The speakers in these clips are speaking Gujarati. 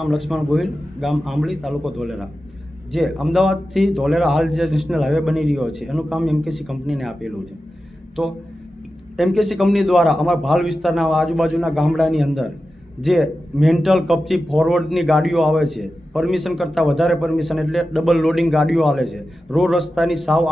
નામ લક્ષ્મણ ગોહિલ, ગામ આંબલી, તાલુકો ધોલેરા. જે અમદાવાદથી ધોલેરા હાલ જે નેશનલ હાઈવે બની રહ્યો છે એનું કામ એમકેસી કંપનીને આપેલું છે. તો એમકેસી કંપની દ્વારા અમારા ભાલ વિસ્તારના આજુબાજુના ગામડાની અંદર જે મેન્ટલ કપચી ફોરવર્ડની ગાડીઓ આવે છે, પરમિશન કરતાં વધારે પરમિશન એટલે ડબલ લોડિંગ ગાડીઓ આવે છે, રોડ રસ્તાની સાવ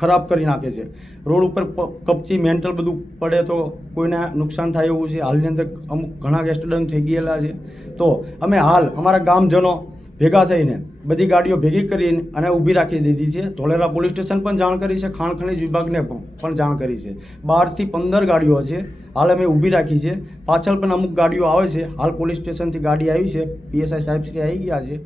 ખરાબ કરી નાખે છે. રોડ ઉપર કપચી મેન્ટલ બધું પડે તો કોઈને નુકસાન થાય એવું છે. હાલની અંદર અમુક ઘણા એક્સિડન્ટ થઈ ગયેલા છે. તો અમે હાલ અમારા ગામજનો ભેગા થઈને બધી ગાડીઓ ભેગી કરીને અને ઊભી રાખી દીધી છે. ધોલેરા પોલીસ સ્ટેશન પણ જાણ કરી છે, ખાણ ખનીજ વિભાગને પણ જાણ કરી છે. 12થી 15 ગાડીઓ છે હાલ અમે ઊભી રાખી છે. પાછળ પણ અમુક ગાડીઓ આવે છે. હાલ પોલીસ સ્ટેશનથી ગાડી આવી છે, પીએસઆઈ સાહેબ શ્રી આવી ગયા છે.